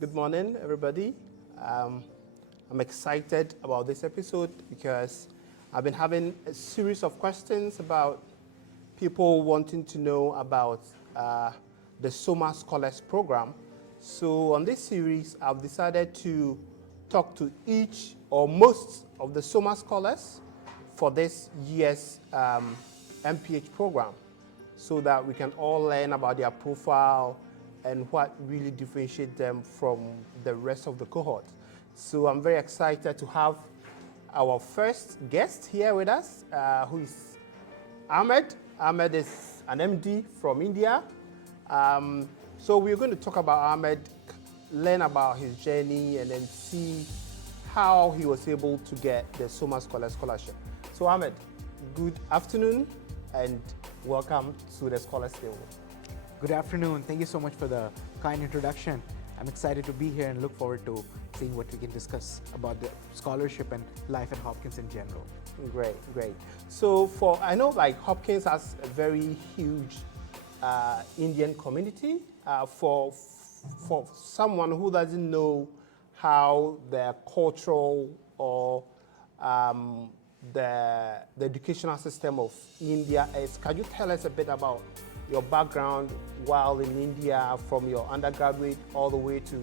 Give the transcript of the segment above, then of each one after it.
Good morning, everybody. I'm excited about this episode because I've been having a series of questions about people wanting to know about the Sommer Scholarship program. So on this series, I've decided to talk to each or most of the Sommer Scholars for this year's MPH program so that we can all learn about their profile and what really differentiates them from the rest of the cohort. So I'm very excited to have our first guest here with us, who is Ahmed. Ahmed is an MD from India. So we're going to talk about Ahmed, learn about his journey, and then see how he was able to get the Sommer Scholarship. So Ahmed, good afternoon and welcome to the Scholars Table. Good afternoon. Thank you so much for the kind introduction. I'm excited to be here and look forward to seeing what we can discuss about the scholarship and life at Hopkins in general. Great. So I know like Hopkins has a very huge Indian community. For someone who doesn't know how the cultural or the educational system of India is, can you tell us a bit about your background while in India, from your undergraduate all the way to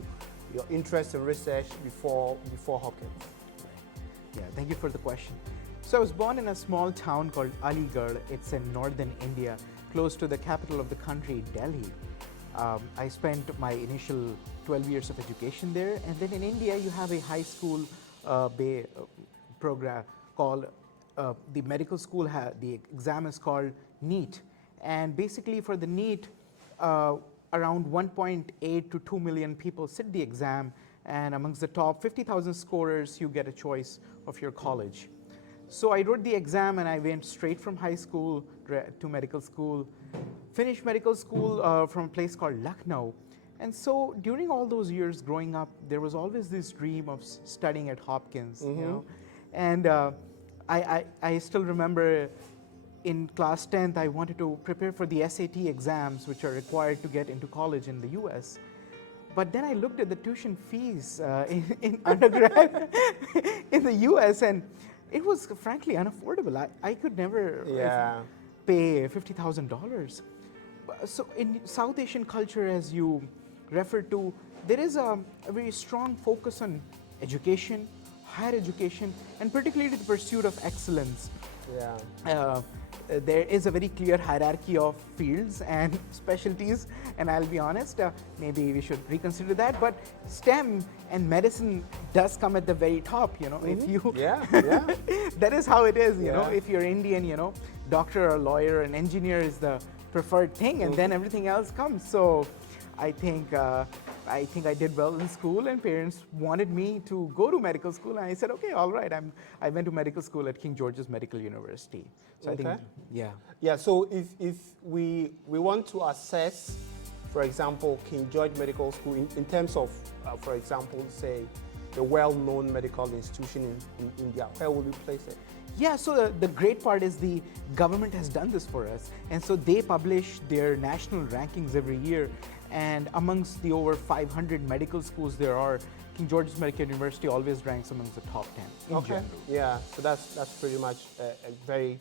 your interest in research before Hopkins? Yeah, thank you for the question. So I was born in a small town called Aligarh. It's in northern India, close to the capital of the country, Delhi. I spent my initial 12 years of education there, and then in India you have a high school program called the medical school. The exam is called NEET. And basically for the NEET, around 1.8 to 2 million people sit the exam, and amongst the top 50,000 scorers, you get a choice of your college. So I wrote the exam and I went straight from high school to medical school, finished medical school from a place called Lucknow. And so during all those years growing up, there was always this dream of studying at Hopkins, you know. And I still remember in class 10th, I wanted to prepare for the SAT exams, which are required to get into college in the US. But then I looked at the tuition fees in undergrad in the US, and it was frankly unaffordable. I could never pay $50,000. So in South Asian culture, as you referred to, there is a very strong focus on education, higher education, and particularly the pursuit of excellence. There is a very clear hierarchy of fields and specialties, and I'll be honest, maybe we should reconsider that, but STEM and medicine does come at the very top, you know. If you that is how it is, you know. If you're Indian, you know, doctor or lawyer and engineer is the preferred thing, and then everything else comes. So I think I did well in school, and parents wanted me to go to medical school, and I said, okay, all right. I went to medical school at King George's Medical University. So I think, So if we want to assess, for example, King George Medical School in terms of, for example, say, the well-known medical institution in India, where will you place it? Yeah, so the great part is the government has done this for us, and so they publish their national rankings every year, and amongst the over 500 medical schools there are, King George's Medical University always ranks amongst the top 10 in general. Yeah, so that's pretty much a very,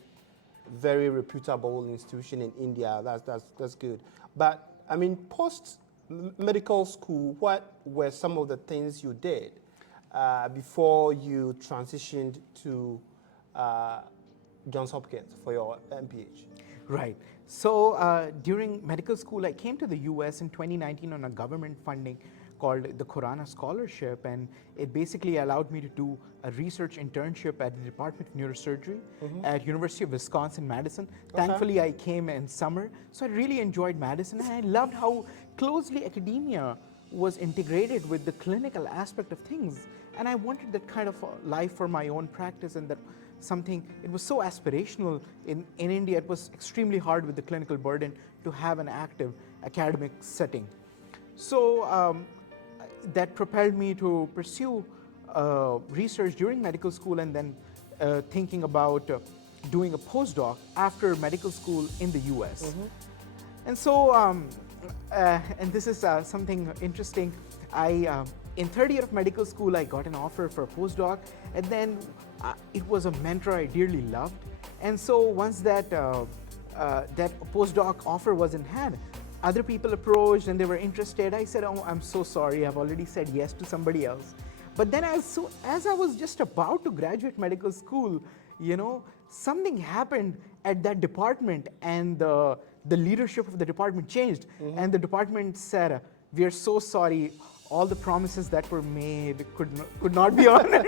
very reputable institution in India. That's good. But I mean, post medical school, what were some of the things you did before you transitioned to Johns Hopkins for your MPH? Right. So during medical school, I came to the US in 2019 on a government funding called the Clarendon Scholarship, and it basically allowed me to do a research internship at the Department of Neurosurgery at University of Wisconsin-Madison. Thankfully, I came in summer, so I really enjoyed Madison, and I loved how closely academia was integrated with the clinical aspect of things, and I wanted that kind of life for my own practice, and that something, it was so aspirational. In India, it was extremely hard with the clinical burden to have an active academic setting. So that propelled me to pursue research during medical school, and then thinking about doing a postdoc after medical school in the US. And so, and this is something interesting, In third year of medical school, I got an offer for a postdoc, and then it was a mentor I dearly loved. And so once that postdoc offer was in hand, other people approached and they were interested. I said, "Oh, I'm so sorry, I've already said yes to somebody else." But then as I was just about to graduate medical school, something happened at that department, and the leadership of the department changed. And the department said, "We are so sorry, all the promises that were made could not be honored."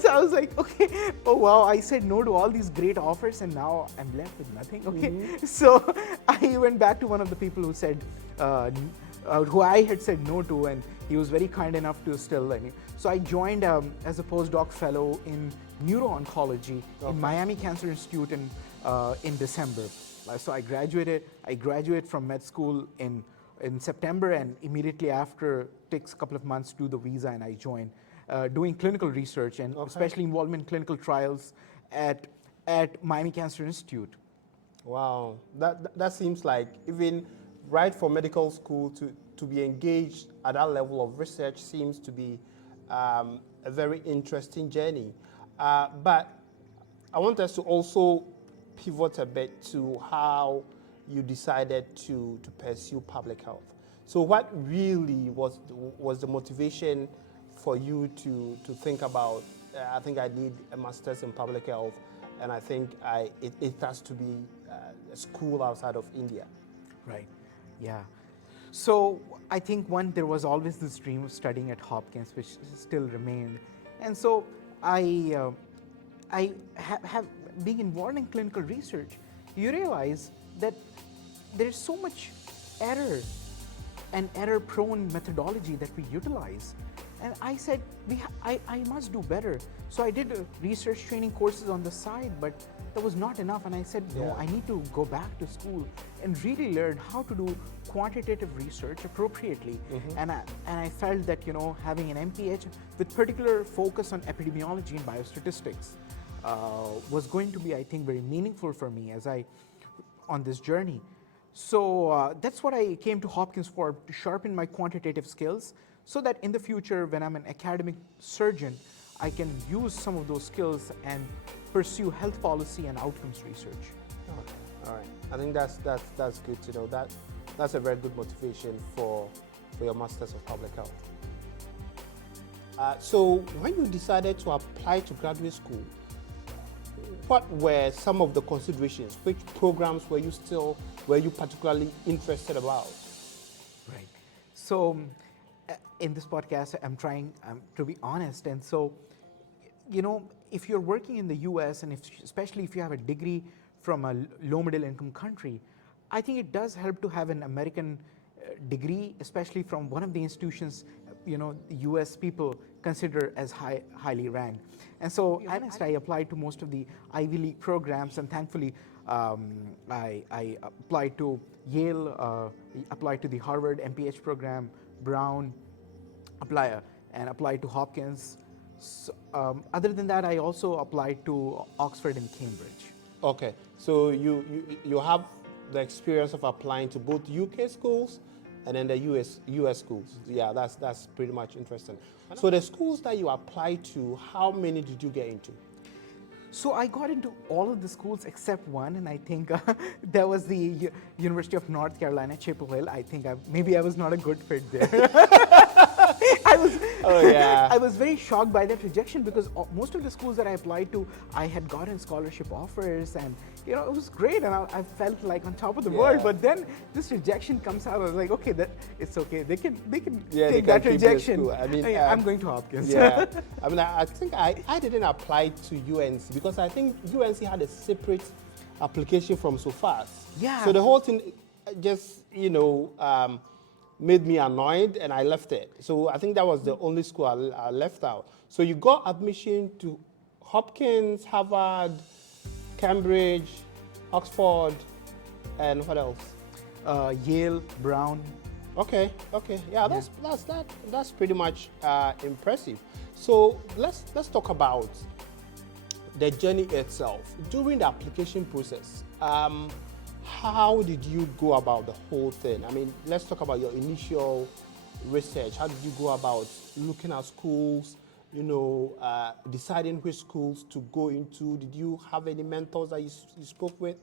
So I was like, okay, oh wow, I said no to all these great offers and now I'm left with nothing. Okay, so I went back to one of the people who said, who I had said no to, and he was very kind enough to still let me. So I joined as a postdoc fellow in neuro-oncology in Miami Cancer Institute in December. So I graduated from med school in September, and immediately after, takes a couple of months to do the visa, and I joined doing clinical research and especially involvement in clinical trials at Miami Cancer Institute. Wow, that seems like even right from medical school to be engaged at that level of research seems to be a very interesting journey. But I want us to also pivot a bit to how you decided to pursue public health. So what really was the motivation for you to think about, I think I need a master's in public health, and I think it has to be a school outside of India? Right, yeah. So I think there was always this dream of studying at Hopkins, which still remained. And so I have being involved in clinical research, you realize that there's so much error and error-prone methodology that we utilize. And I said, I must do better. So I did research training courses on the side, but that was not enough. And I said, no, I need to go back to school and really learn how to do quantitative research appropriately. And I felt that, having an MPH with particular focus on epidemiology and biostatistics was going to be, I think, very meaningful for me on this journey. So that's what I came to Hopkins for, to sharpen my quantitative skills, so that in the future, when I'm an academic surgeon, I can use some of those skills and pursue health policy and outcomes research. Okay. All right. I think that's good to know. That's a very good motivation for your Masters of Public Health. So when you decided to apply to graduate school, what were some of the considerations? Which programs were you particularly interested about? Right. So in this podcast, I'm trying to be honest. And so, if you're working in the US, and especially if you have a degree from a low middle income country, I think it does help to have an American degree, especially from one of the institutions, US people consider as highly ranked. And so I applied to most of the Ivy League programs, and thankfully I applied to Yale, applied to the Harvard MPH program, Brown, applied to Hopkins. So, other than that, I also applied to Oxford and Cambridge. Okay, so you have the experience of applying to both UK schools and then the US schools. Yeah, that's pretty much interesting. So the schools that you applied to, how many did you get into? So I got into all of the schools except one, and I think that was the University of North Carolina, Chapel Hill. I think maybe I was not a good fit there. I was very shocked by that rejection, because most of the schools that I applied to, I had gotten scholarship offers, and it was great, and I felt like on top of the world. But then this rejection comes out. I was like, okay, it's okay. They can take that rejection. I mean, I'm going to Hopkins. Yeah, I mean, I think I didn't apply to UNC because I think UNC had a separate application from SOFAS. Yeah. So the whole thing just made me annoyed, and I left it. So I think that was the only school I left out. So you got admission to Hopkins, Harvard, Cambridge, Oxford, and what else? Yale, Brown. Okay. Yeah, that's pretty much impressive. So let's talk about the journey itself. During the application process, how did you go about the whole thing? I mean, let's talk about your initial research? How did you go about looking at schools, deciding which schools to go into? Did you have any mentors that you spoke with?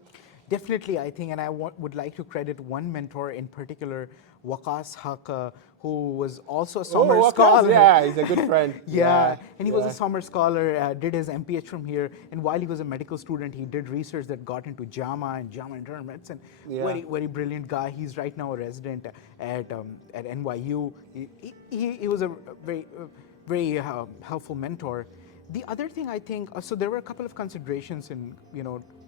Definitely, I think, and I would like to credit one mentor in particular, Waqas Haq, who was also a Sommer Scholar. Yeah, he's a good friend. Yeah, and he was a Sommer Scholar, did his MPH from here, and while he was a medical student, he did research that got into JAMA and JAMA internal medicine. Yeah. Very, very brilliant guy. He's right now a resident at NYU. He was a very helpful mentor. The other thing I think, so there were a couple of considerations in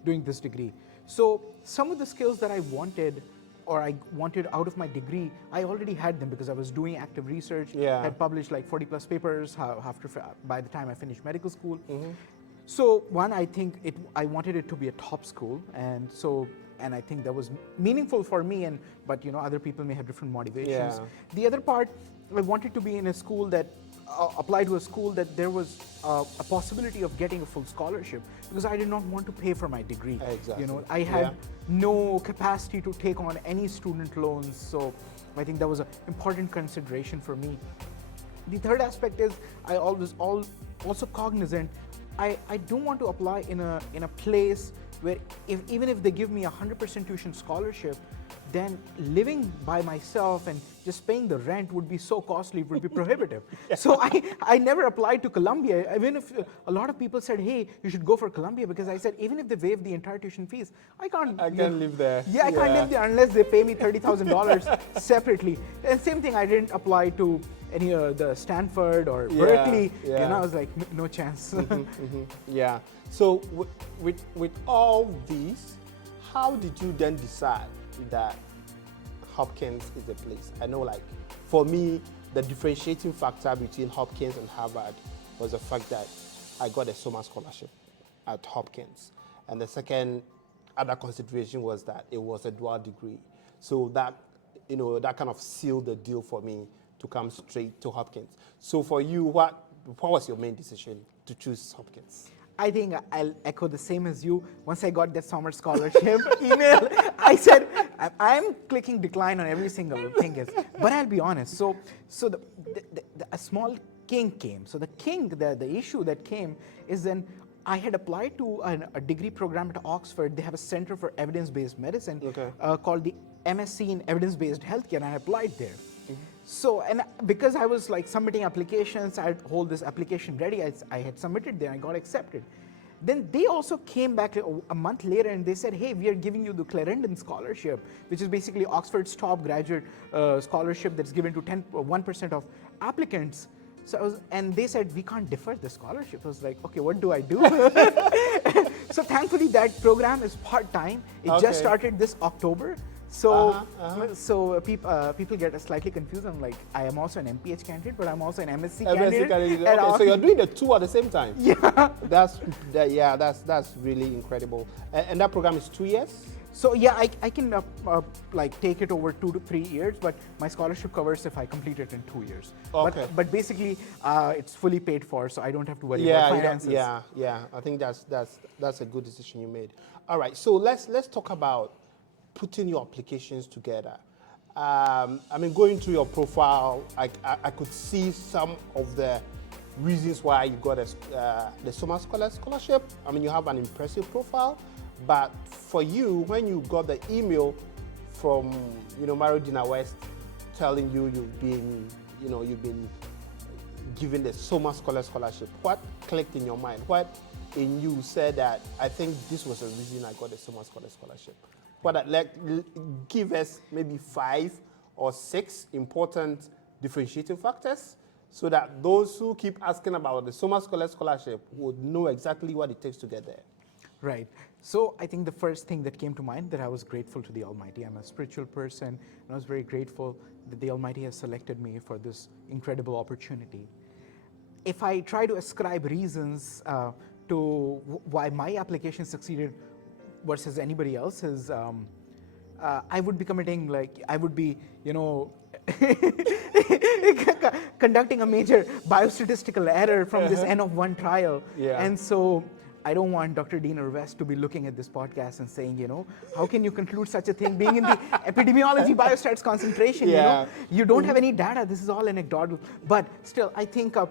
doing this degree. So some of the skills that I wanted out of my degree, I already had them because I was doing active research, had published like 40 plus papers by the time I finished medical school. Mm-hmm. So one, I think I wanted it to be a top school, and I think that was meaningful for me, but other people may have different motivations. Yeah. The other part, I wanted to be in a school that apply to a school that there was a possibility of getting a full scholarship, because I did not want to pay for my degree. Exactly. I had no capacity to take on any student loans, so I think that was an important consideration for me. The third aspect is I always also cognizant. I don't want to apply in a place where even if they give me 100% tuition scholarship, then living by myself and just paying the rent would be so costly, it would be prohibitive. So I never applied to Columbia, even if a lot of people said, hey, you should go for Columbia, because I said, even if they waive the entire tuition fees, I can't live there. Yeah, I can't live there unless they pay me $30,000 separately. And same thing, I didn't apply to any the Stanford or Berkeley, I was like, no chance. Yeah. So with all these, how did you then decide that Hopkins is the place? I know, like, for me, the differentiating factor between Hopkins and Harvard was the fact that I got a Sommer Scholarship at Hopkins. And the second other consideration was that it was a dual degree. So that, that kind of sealed the deal for me to come straight to Hopkins. So for you, what was your main decision to choose Hopkins? I think I'll echo the same as you. Once I got that Sommer Scholarship email, I said, I'm clicking decline on every single thing. But I'll be honest. So a small kink came. So the issue that came is then I had applied to a degree program at Oxford. They have a Center for Evidence-Based Medicine called the MSc in Evidence-Based Healthcare, and I applied there. So, and because I was like submitting applications, I'd hold this application ready, I had submitted there, I got accepted. Then they also came back a month later and they said, hey, we are giving you the Clarendon Scholarship, which is basically Oxford's top graduate scholarship that's given to 1% of applicants. So and they said, we can't defer the scholarship. I was like, okay, what do I do? So thankfully that program is part-time. It just started this October. So, so people get slightly confused. I'm like, I am also an MPH candidate, but I'm also an MSc candidate. Okay, so you're doing the two at the same time. Yeah. That's really incredible. And that program is 2 years? So yeah, I can like take it over 2 to 3 years, but my scholarship covers if I complete it in 2 years. Okay. But basically, it's fully paid for, so I don't have to worry about finances. Yeah. I think that's a good decision you made. All right. So let's talk about putting your applications together. I mean, going through your profile, I could see some of the reasons why you got the Sommer Scholarship. I mean, you have an impressive profile, but for you, when you got the email from Marodina West telling you you've been given the Sommer Scholarship, what clicked in your mind? What in you said that I think this was the reason I got the Sommer Scholarship? Give us maybe 5 or 6 important differentiating factors so that those who keep asking about the Sommer Scholarship would know exactly what it takes to get there. Right. So I think the first thing that came to mind, that I was grateful to the Almighty. I'm a spiritual person, and I was very grateful that the Almighty has selected me for this incredible opportunity. If I try to ascribe reasons to why my application succeeded versus anybody else's, I would be committing, I would be, conducting a major biostatistical error from this N of 1 trial. Yeah. And so I don't want Dr. Dina West to be looking at this podcast and saying, how can you conclude such a thing being in the epidemiology biostats concentration, Yeah. You don't have any data, this is all anecdotal. But still, I think a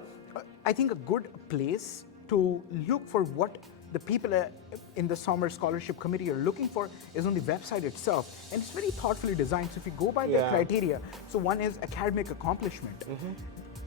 good place to look for what the people in the Sommer Scholarship Committee are looking for is on the website itself. And it's very thoughtfully designed. So if you go by the criteria, so one is academic accomplishment.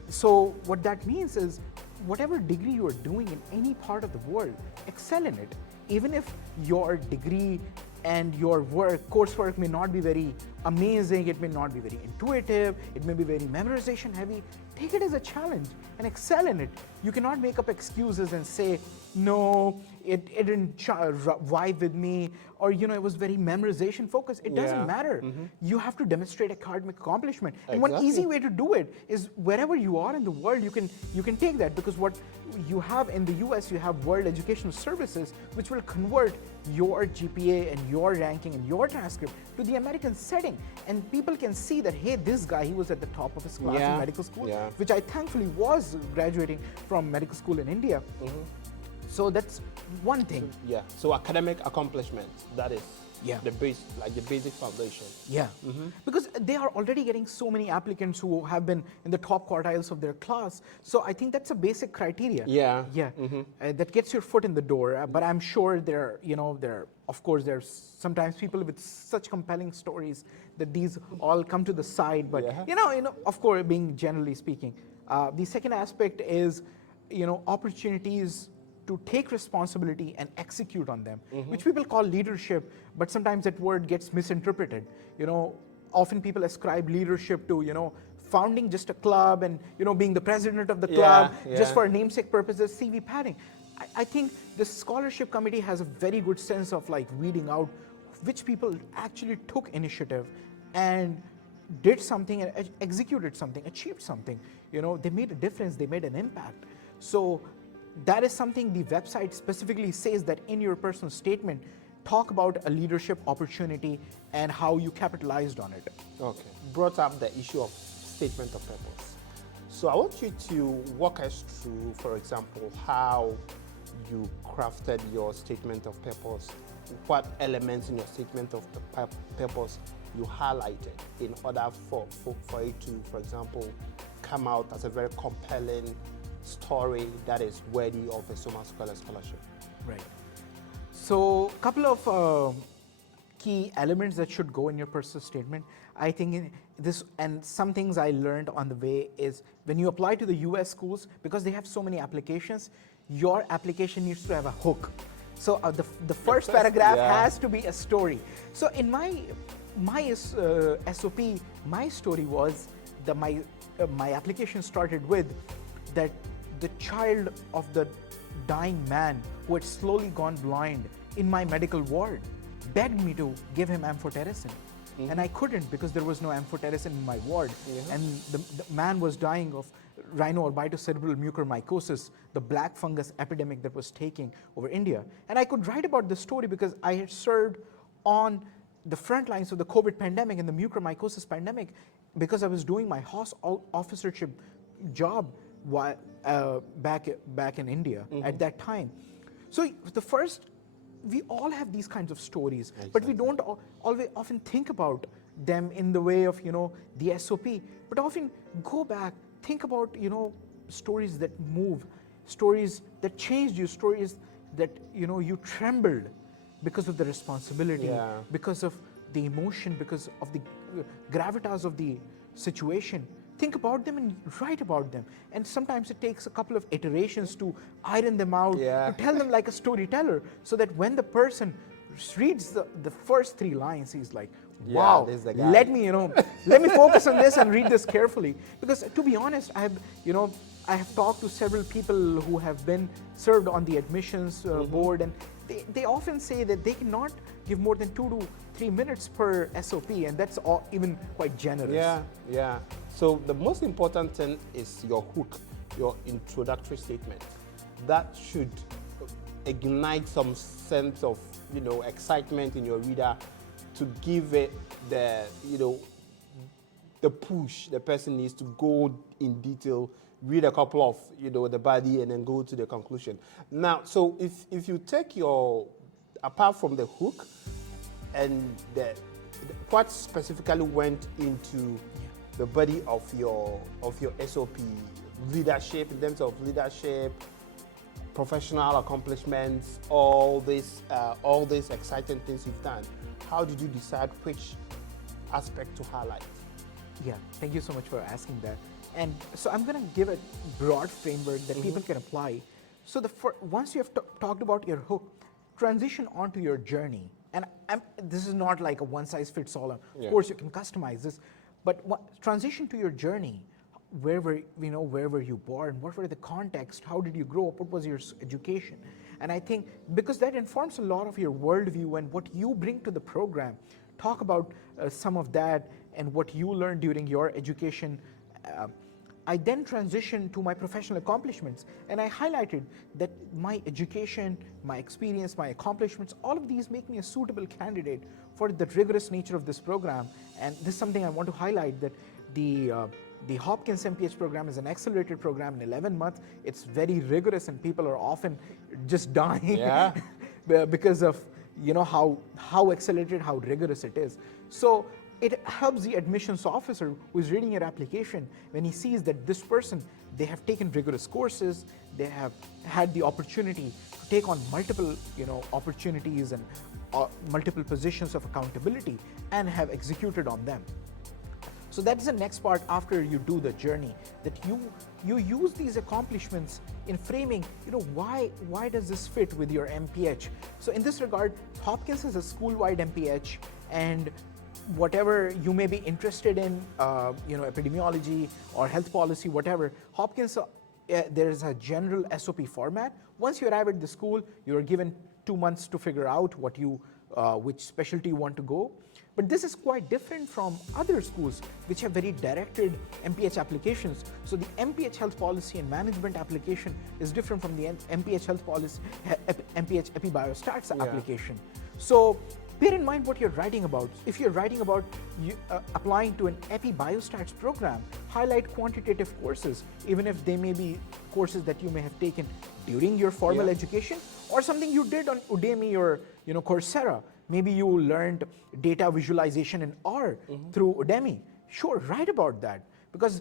So what that means is whatever degree you are doing in any part of the world, excel in it. Even if your degree and your coursework may not be very amazing, it may not be very intuitive, it may be very memorization heavy, take it as a challenge and excel in it. You cannot make up excuses and say, no, it didn't vibe with me, or it was very memorization focused. It doesn't matter. You have to demonstrate academic accomplishment. And one easy way to do it is wherever you are in the world, you can take that, because what you have in the US, you have World Educational Services, which will convert your GPA and your ranking and your transcript to the American setting. And people can see that, hey, this guy, he was at the top of his class in medical school, which I thankfully was graduating from medical school in India. So that's one thing. So academic accomplishment, that is the basic foundation. Because they are already getting so many applicants who have been in the top quartiles of their class. So I think that's a basic criteria. That gets your foot in the door. But I'm sure of course, there's sometimes people with such compelling stories that these all come to the side. But of course, being generally speaking, the second aspect is opportunities to take responsibility and execute on them, which people call leadership, but sometimes that word gets misinterpreted. Often people ascribe leadership to, founding just a club and, being the president of the club just for namesake purposes, CV padding. I think the scholarship committee has a very good sense of weeding out which people actually took initiative and did something and executed something, achieved something. They made a difference, they made an impact. So that is something the website specifically says, that in your personal statement, talk about a leadership opportunity and how you capitalized on it. Okay. Brought up the issue of statement of purpose. So I want you to walk us through, for example, how you crafted your statement of purpose, what elements in your statement of purpose you highlighted in order for it to, for example, come out as a very compelling story that is worthy of a Sommer Scholarship. Right. So a couple of key elements that should go in your personal statement. I think in this, and some things I learned on the way, is when you apply to the US schools, because they have so many applications, your application needs to have a hook. So the first paragraph has to be a story. So in my SOP, my story was that my application started with that the child of the dying man who had slowly gone blind in my medical ward begged me to give him amphotericin. And I couldn't, because there was no amphotericin in my ward. And the man was dying of rhino-orbitocerebral mucormycosis, the black fungus epidemic that was taking over India. And I could write about this story because I had served on the front lines of the COVID pandemic and the mucormycosis pandemic, because I was doing my officership job back in India at that time. So we all have these kinds of stories, but we don't often think about them in the way of the SOP. But often go back, think about stories that move, stories that changed you, stories that you trembled because of the responsibility, because of the emotion, because of the gravitas of the situation. Think about them and write about them. And sometimes it takes a couple of iterations to iron them out, to tell them like a storyteller, so that when the person reads the first 3 lines, he's like, wow, let me focus on this and read this carefully. Because to be honest, I have talked to several people who have been served on the admissions board, and they often say that they cannot give more than 2 to 3 minutes per SOP, and that's even quite generous. So the most important thing is your hook, your introductory statement. That should ignite some sense of excitement in your reader, to give it the the push the person needs to go in detail, read a couple of, the body, and then go to the conclusion. Now, so if you take apart from the hook and what specifically went into the body of your SOP, leadership, in terms of leadership, professional accomplishments, all these exciting things you've done, how did you decide which aspect to highlight? Yeah, thank you so much for asking that. And so I'm going to give a broad framework that people can apply. So once you have talked about your hook, transition onto your journey. And this is not like a one-size-fits-all. Of course, you can customize this, but transition to your journey. Where were you born? What were the context? How did you grow up? What was your education? And I think because that informs a lot of your worldview and what you bring to the program. Talk about some of that and what you learned during your education. I then transitioned to my professional accomplishments, and I highlighted that my education, my experience, my accomplishments, all of these make me a suitable candidate for the rigorous nature of this program. And this is something I want to highlight, that the Hopkins MPH program is an accelerated program in 11 months. It's very rigorous, and people are often just dying because of how accelerated, how rigorous it is. So it helps the admissions officer who is reading your application when he sees that this person, they have taken rigorous courses, they have had the opportunity to take on multiple opportunities and multiple positions of accountability and have executed on them. So that's the next part after you do the journey, that you use these accomplishments in framing, why does this fit with your MPH? So in this regard, Hopkins is a school-wide MPH, and whatever you may be interested in, epidemiology or health policy, whatever, Hopkins, there is a general SOP format. Once you arrive at the school, you are given 2 months to figure out which specialty you want to go. But this is quite different from other schools which have very directed MPH applications. So the MPH health policy and management application is different from the MPH health policy, MPH epibiostats application. So bear in mind what you're writing about. If you're writing about applying to an epibiostats program, highlight quantitative courses, even if they may be courses that you may have taken during your formal education or something you did on Udemy or Coursera. Maybe you learned data visualization in R through Udemy. Sure, write about that, because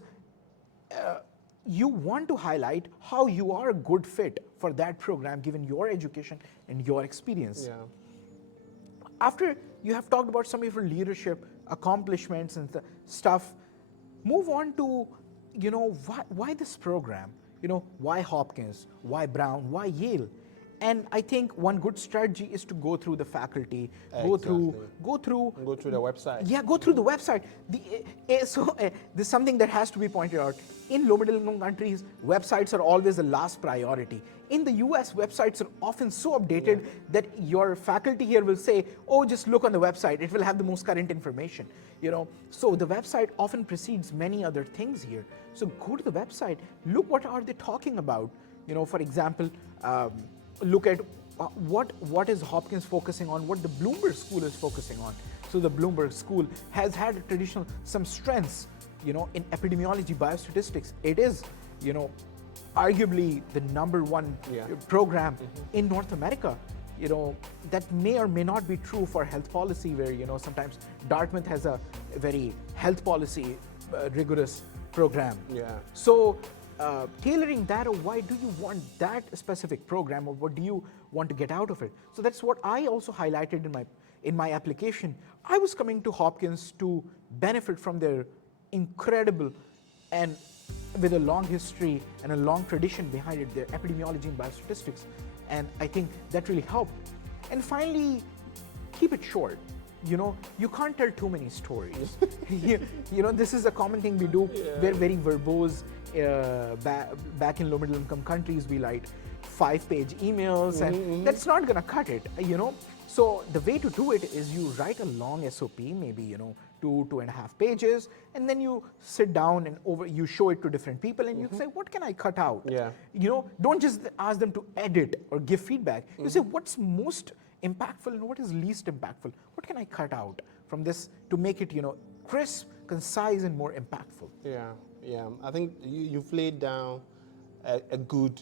you want to highlight how you are a good fit for that program given your education and your experience. Yeah. After you have talked about some of your leadership accomplishments and stuff, move on to, why this program? Why Hopkins? Why Brown? Why Yale? And I think one good strategy is to go through the faculty, go through the website. Yeah, go through the website. There's something that has to be pointed out. In low middle income countries, websites are always the last priority. In the US, websites are often so updated that your faculty here will say, oh, just look on the website. It will have the most current information. So the website often precedes many other things here. So go to the website, look what are they talking about. For example, look at what is Hopkins focusing on, what the Bloomberg School is focusing on. So the Bloomberg School has had some strengths, in epidemiology, biostatistics. It is, arguably the #1 program in North America. That may or may not be true for health policy, where, sometimes Dartmouth has a very health policy rigorous program. Yeah. So tailoring that, or why do you want that specific program, or what do you want to get out of it? So that's what I also highlighted in my application. I was coming to Hopkins to benefit from their incredible and with a long history and a long tradition behind it, their epidemiology and biostatistics, and I think that really helped. And finally, keep it short. You can't tell too many stories. This is a common thing we do. We're very verbose. Back in low middle income countries, we write 5-page emails, and that's not gonna cut it, So the way to do it is you write a long SOP, maybe 2.5 pages, and then you sit down and you show it to different people, and you say, what can I cut out? Yeah. Don't just ask them to edit or give feedback. You say, what's most impactful and what is least impactful? What can I cut out from this to make it crisp, concise and more impactful. Yeah, yeah. I think you've laid down a good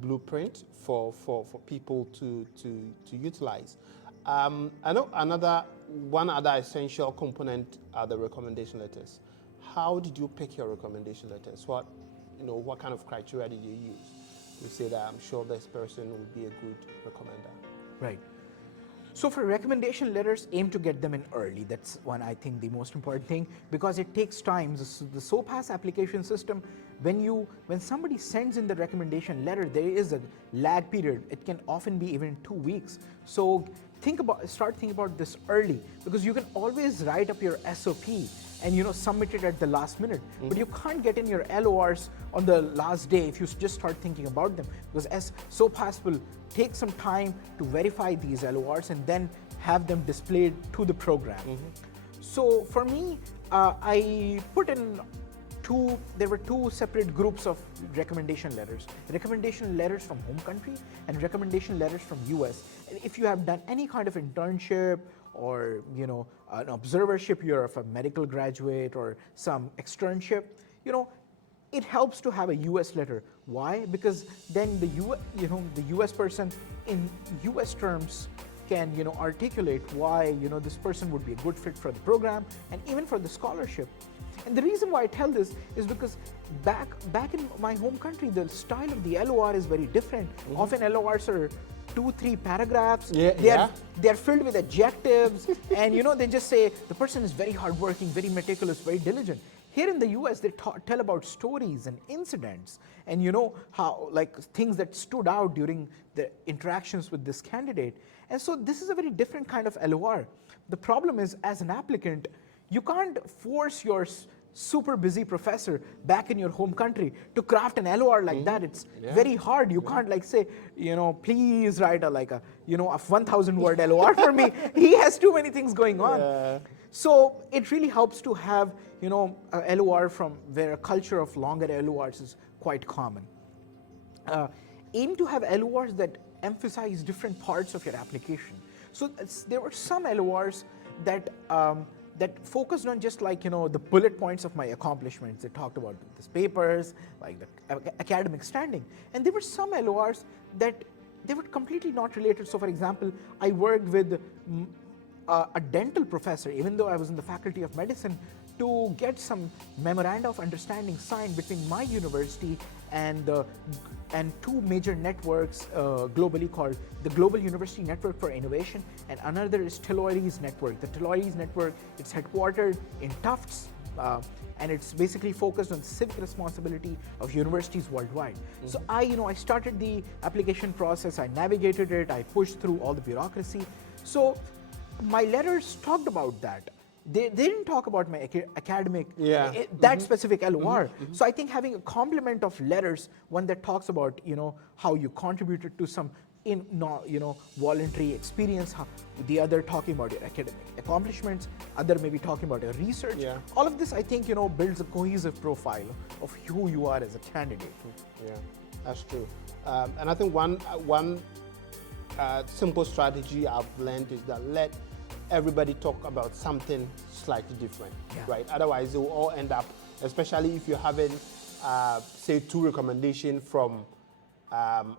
blueprint for people to utilize. I know one other essential component are the recommendation letters. How did you pick your recommendation letters? What kind of criteria did you use? You say that I'm sure this person would be a good recommender. Right. So for recommendation letters, aim to get them in early. That's one, I think, the most important thing, because it takes time. The SOPAS application system, when somebody sends in the recommendation letter, there is a lag period. It can often be even 2 weeks. So start thinking about this early, because you can always write up your SOP and submit it at the last minute. But you can't get in your LORs on the last day if you just start thinking about them, because as SOPAS will take some time to verify these LORs and then have them displayed to the program. So for me, I put in there were two separate groups of recommendation letters. Recommendation letters from home country and recommendation letters from US. And if you have done any kind of internship or an observership, you're of a medical graduate or some externship, it helps to have a US letter. Why? Because then the US person in US terms can articulate why this person would be a good fit for the program and even for the scholarship. And the reason why I tell this is because back in my home country, the style of the LOR is very different. Often LORs are 2-3 paragraphs. They're filled with adjectives, and they just say the person is very hardworking, very meticulous, very diligent. Here in the US, they tell about stories and incidents, and how things that stood out during the interactions with this candidate. And so this is a very different kind of LOR. The problem is, as an applicant, you can't force your super busy professor back in your home country to craft an LOR like that. It's very hard. You can't say, please write a 1,000 word LOR for me. He has too many things going on. So it really helps to have, a LOR from where a culture of longer LORs is quite common. Aim to have LORs that emphasize different parts of your application. So there were some LORs that focused on just the bullet points of my accomplishments. They talked about these papers, like the academic standing. And there were some LORs that they were completely not related. So for example, I worked with a dental professor, even though I was in the Faculty of Medicine, to get some memoranda of understanding signed between my university and two major networks globally called the Global University Network for Innovation, and another is Telluri's Network. The Telluri's Network, it's headquartered in Tufts, and it's basically focused on civic responsibility of universities worldwide. So I started the application process, I navigated it, I pushed through all the bureaucracy. So my letters talked about that. They didn't talk about my academic, that specific LOR. So I think having a complement of letters, one that talks about how you contributed to some voluntary experience, the other talking about your academic accomplishments, other maybe talking about your research. All of this, I think, builds a cohesive profile of who you are as a candidate. Yeah, that's true. And I think one simple strategy I've learned is that let everybody talk about something slightly different, right? Otherwise, they will all end up, especially if you're having, say, 2 recommendations from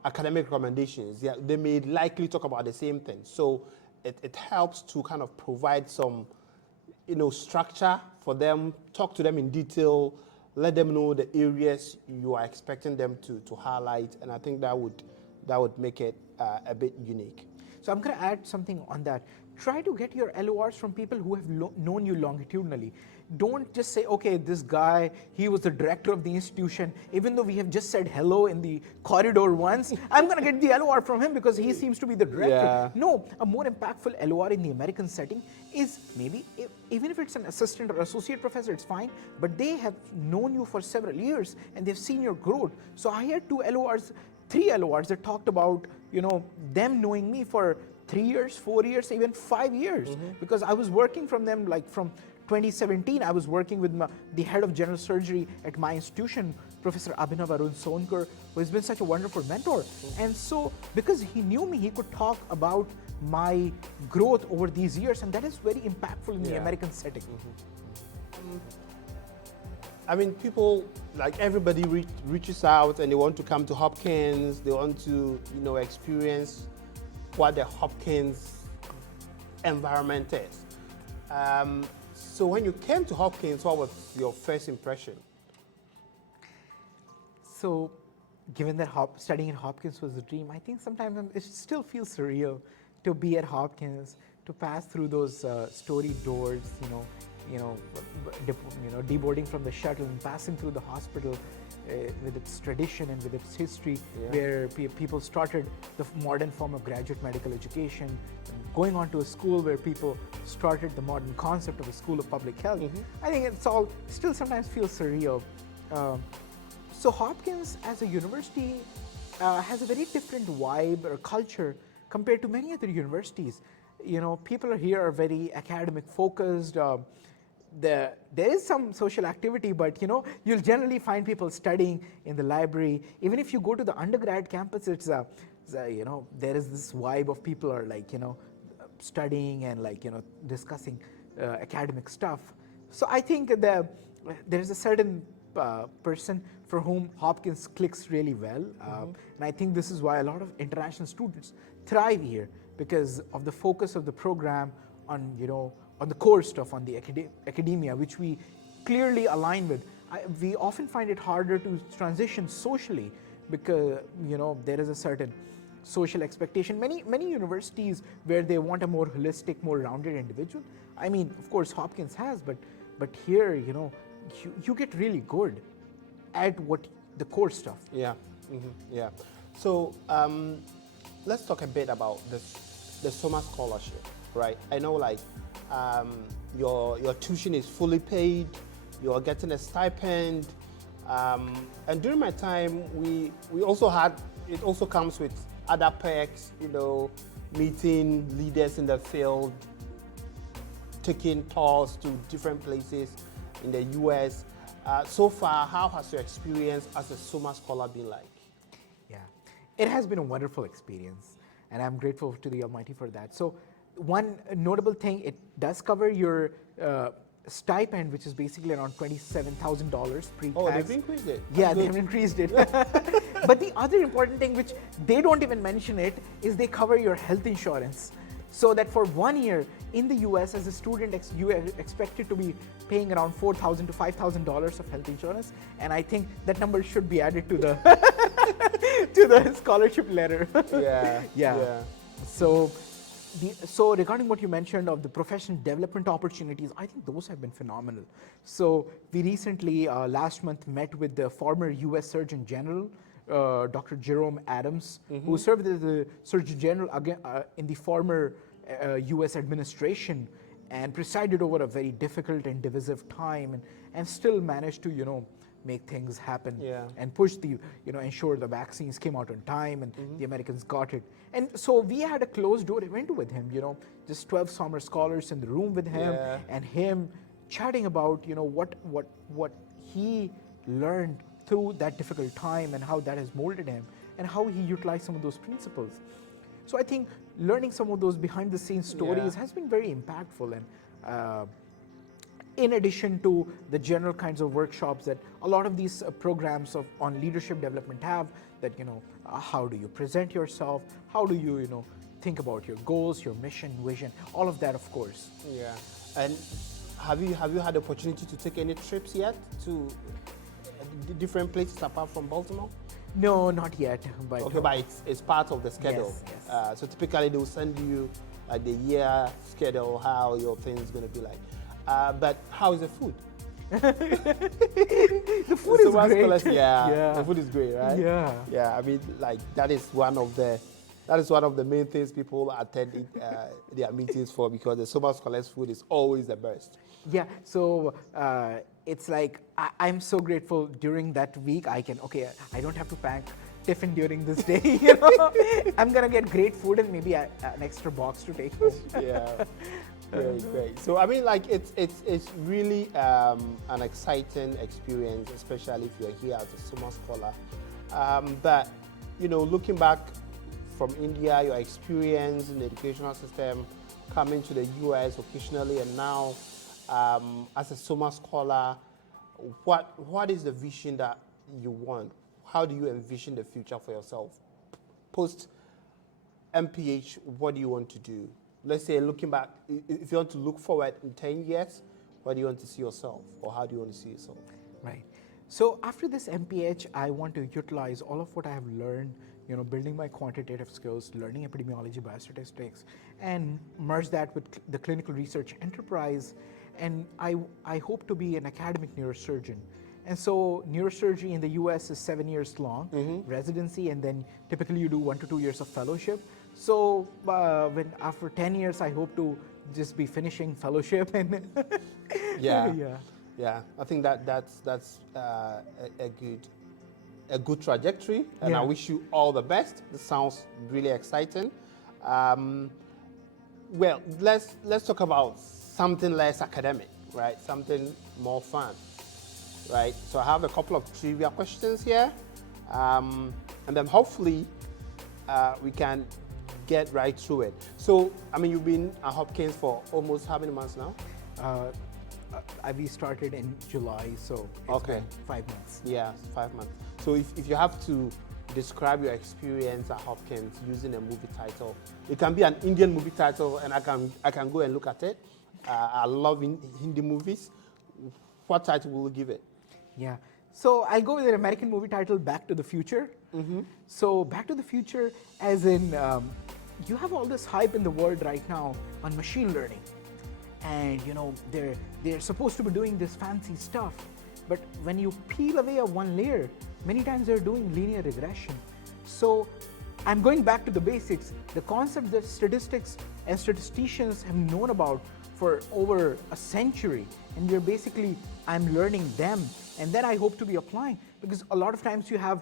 academic recommendations, they may likely talk about the same thing. So it helps to kind of provide some, structure for them, talk to them in detail, let them know the areas you are expecting them to highlight, and I think that would make it a bit unique. So I'm going to add something on that. Try to get your LORs from people who have known you longitudinally. Don't just say, okay, this guy, he was the director of the institution. Even though we have just said hello in the corridor once, I'm going to get the LOR from him because he seems to be the director. No, a more impactful LOR in the American setting is maybe, even if it's an assistant or associate professor, it's fine, but they have known you for several years and they've seen your growth. So I had 3 LORs that talked about, them knowing me for 3 years, 4 years, even 5 years, because I was working from them, from 2017, I was working with the head of general surgery at my institution, Professor Abhinav Arun Sonkar, who has been such a wonderful mentor. And so, because he knew me, he could talk about my growth over these years, and that is very impactful in the American setting. I mean, people, like everybody reaches out and they want to come to Hopkins. They want to, experience what the Hopkins environment is. So when you came to Hopkins, what was your first impression? So, given that studying at Hopkins was a dream, I think sometimes it still feels surreal to be at Hopkins, to pass through those storied doors, deboarding from the shuttle and passing through the hospital with its tradition and with its history, where people started the modern form of graduate medical education, going on to a school where people started the modern concept of a school of public health. I think it's all still sometimes feels surreal. So Hopkins as a university has a very different vibe or culture compared to many other universities. People here are very academic focused. There is some social activity, but you'll generally find people studying in the library. Even if you go to the undergrad campus, it's there is this vibe of people are studying and discussing academic stuff. So I think there is a certain person for whom Hopkins clicks really well, and I think this is why a lot of international students thrive here, because of the focus of the program on on the core stuff, on the academia, which we clearly align with. We often find it harder to transition socially because there is a certain social expectation. Many universities where they want a more holistic, more rounded individual. I mean, of course, Hopkins has, but here you get really good at what the core stuff. Yeah, yeah. So let's talk a bit about the Sommer Scholarship, right? I know, your tuition is fully paid. You're getting a stipend, and during my time, we also had. It also comes with other perks, meeting leaders in the field, taking tours to different places in the U.S. So far, how has your experience as a Sommer Scholar been like? Yeah, it has been a wonderful experience, and I'm grateful to the Almighty for that. So one notable thing, it does cover your stipend, which is basically around $27,000 pre-tax. Oh, they've increased it. Yeah, they've increased it. But the other important thing, which they don't even mention it, is they cover your health insurance. So that for 1 year in the US as a student, you are expected to be paying around $4,000 to $5,000 of health insurance, and I think that number should be added to the to the scholarship letter. Yeah. So regarding what you mentioned of the professional development opportunities, I think those have been phenomenal. So we recently, last month, met with the former US Surgeon General, Dr. Jerome Adams, who served as the Surgeon General again, in the former US administration, and presided over a very difficult and divisive time, and still managed to make things happen and push ensure the vaccines came out on time and the Americans got it. And so we had a closed door event with him, just 12 Sommer scholars in the room with him, and him chatting about what he learned through that difficult time and how that has molded him and how he utilized some of those principles. So I think learning some of those behind the scenes stories has been very impactful, and in addition to the general kinds of workshops that a lot of these programs on leadership development have, that how do you present yourself, how do you think about your goals, your mission, vision, all of that, of course. Yeah. And have you had the opportunity to take any trips yet to different places apart from Baltimore? No, not yet. But okay, but it's part of the schedule. Yes. So typically they will send you the year schedule, how your thing is going to be like. But how is the food? The food is great. The food is great, right? Yeah. I mean, that is one of the main things people attend their meetings for, because the Sommer Scholars food is always the best. Yeah. So it's like I'm so grateful during that week. I don't have to pack tiffin during this day. I'm gonna get great food and maybe an extra box to take home. Yeah. Great. So I mean, it's really an exciting experience, especially if you're here as a Sommer Scholar. But looking back from India, your experience in the educational system, coming to the US occasionally, and now as a Sommer scholar, what is the vision that you want? How do you envision the future for yourself? Post MPH, what do you want to do? Let's say looking back, if you want to look forward in 10 years, what do you want to see yourself, or how do you want to see yourself? Right. So after this MPH, I want to utilize all of what I have learned, building my quantitative skills, learning epidemiology, biostatistics, and merge that with the clinical research enterprise. And I hope to be an academic neurosurgeon. And so neurosurgery in the US is 7 years long, residency, and then typically you do 1 to 2 years of fellowship. So when after 10 years, I hope to just be finishing fellowship and Yeah. yeah. Yeah, I think that's a good trajectory, and I Yeah. wish you all the best. This sounds really exciting. Well, let's talk about something less academic, right? Something more fun, right? So I have a couple of trivia questions here, and then hopefully we can get right through it. So, I mean, you've been at Hopkins for almost how many months now? We started in July, so it's Okay. been 5 months. Yeah, 5 months. So if you have to describe your experience at Hopkins using a movie title, it can be an Indian movie title, and I can go and look at it. I love Hindi movies. What title will you give it? Yeah. So I'll go with an American movie title, Back to the Future. So Back to the Future, as in, you have all this hype in the world right now on machine learning, and they're supposed to be doing this fancy stuff, but when you peel away a one layer, many times they're doing linear regression. So I'm going back to the basics, the concepts that statistics and statisticians have known about for over a century, and I'm learning them, and then I hope to be applying, because a lot of times you have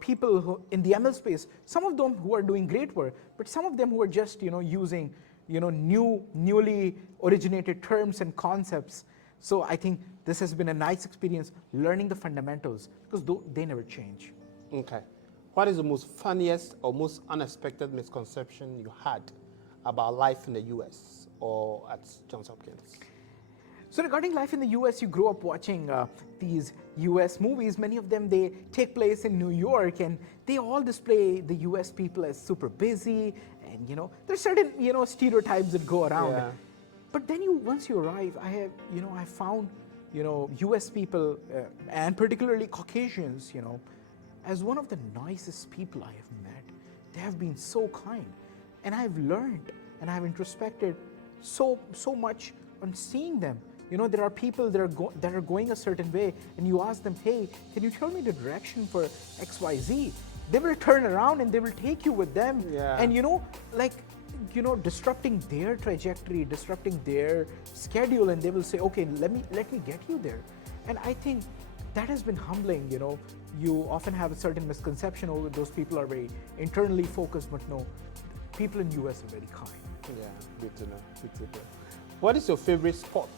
people who in the ML space, some of them who are doing great work, but some of them who are just using newly originated terms and concepts. So I think this has been a nice experience learning the fundamentals, because they never change. Okay. What is the most funniest or most unexpected misconception you had about life in the US or at Johns Hopkins? So regarding life in the US, you grow up watching these US movies. Many of them, they take place in New York, and they all display the US people as super busy, and there's certain stereotypes that go around. Yeah. But then once you arrive, I found US people and particularly Caucasians, as one of the nicest people I have met. They have been so kind, and I've learned and I've introspected so much on seeing them. There are people that are going a certain way, and you ask them, hey, can you tell me the direction for XYZ? They will turn around and they will take you with them. Yeah. And disrupting their trajectory, disrupting their schedule, and they will say, okay, let me get you there. And I think that has been humbling. You often have a certain misconception over those people are very internally focused, but no, people in US are very kind. Yeah, good to know. Good to know. What is your favorite spot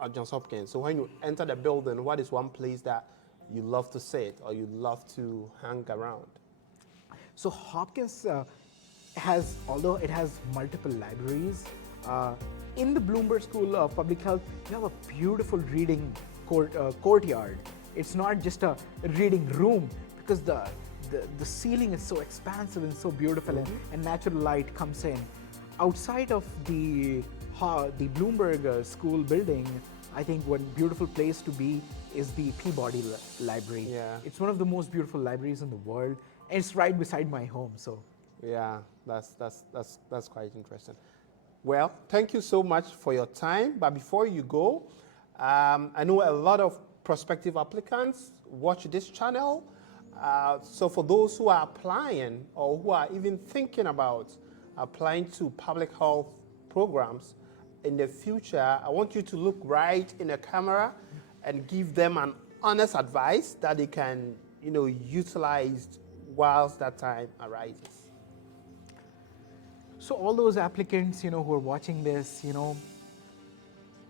at Johns Hopkins? So when you enter the building, what is one place that you love to sit or you love to hang around? So Hopkins although it has multiple libraries, in the Bloomberg School of Public Health, you have a beautiful reading courtyard. It's not just a reading room, because the ceiling is so expansive and so beautiful, and natural light comes in. Outside of the Bloomberg School building, I think one beautiful place to be is the Peabody Library. Yeah. It's one of the most beautiful libraries in the world, and it's right beside my home. So Yeah, that's quite interesting. Well, thank you so much for your time. But before you go, I know a lot of prospective applicants watch this channel. So for those who are applying or who are even thinking about applying to public health programs in the future, I want you to look right in the camera and give them an honest advice that they can, utilize whilst that time arises. So all those applicants, who are watching this,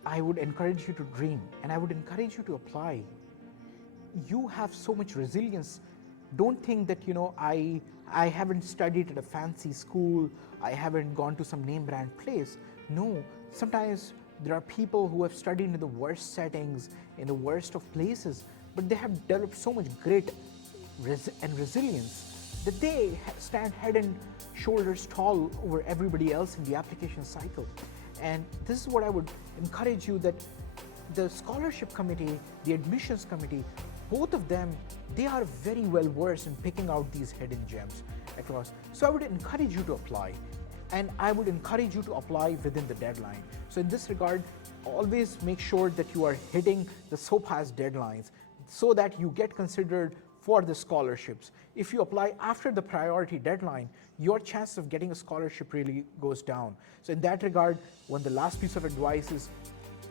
I would encourage you to dream, and I would encourage you to apply. You have so much resilience. Don't think that, I haven't studied at a fancy school, I haven't gone to some name brand place. No, sometimes there are people who have studied in the worst settings, in the worst of places, but they have developed so much grit and resilience that they stand head and shoulders tall over everybody else in the application cycle. And this is what I would encourage you, that the scholarship committee, the admissions committee, both of them, they are very well versed in picking out these hidden gems across. So I would encourage you to apply, and I would encourage you to apply within the deadline. So in this regard, always make sure that you are hitting the SOPAS deadlines so that you get considered for the scholarships. If you apply after the priority deadline, your chance of getting a scholarship really goes down. So in that regard, one of the last piece of advice is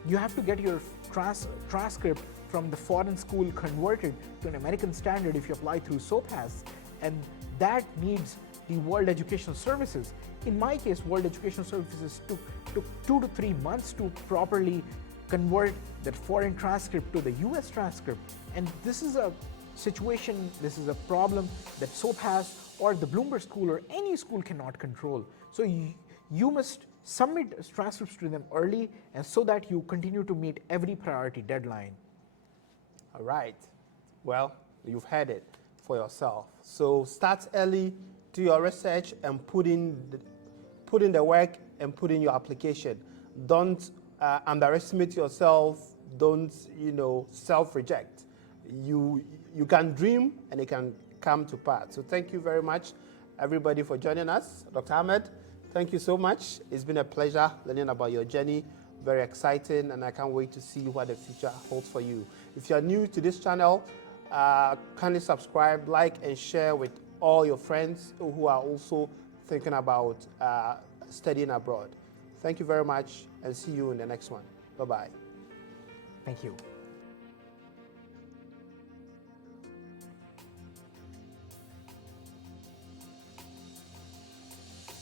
you have to get your transcript from the foreign school converted to an American standard if you apply through SOPAS, and that needs the World Educational Services. In my case, World Educational Services took 2 to 3 months to properly convert that foreign transcript to the US transcript. And this is a situation, this is a problem that SOPAS or the Bloomberg School or any school cannot control. So you must submit transcripts to them early, and so that you continue to meet every priority deadline. All right. Well, you've heard it for yourself. So start early, do your research, and put in the work and put in your application. Don't underestimate yourself. Don't self-reject. You can dream, and it can come to pass. So thank you very much, everybody, for joining us. Dr. Ahmed, thank you so much. It's been a pleasure learning about your journey. Very exciting, and I can't wait to see what the future holds for you. If you're new to this channel, kindly subscribe, like, and share with all your friends who are also thinking about studying abroad. Thank you very much, and see you in the next one. Bye-bye. Thank you.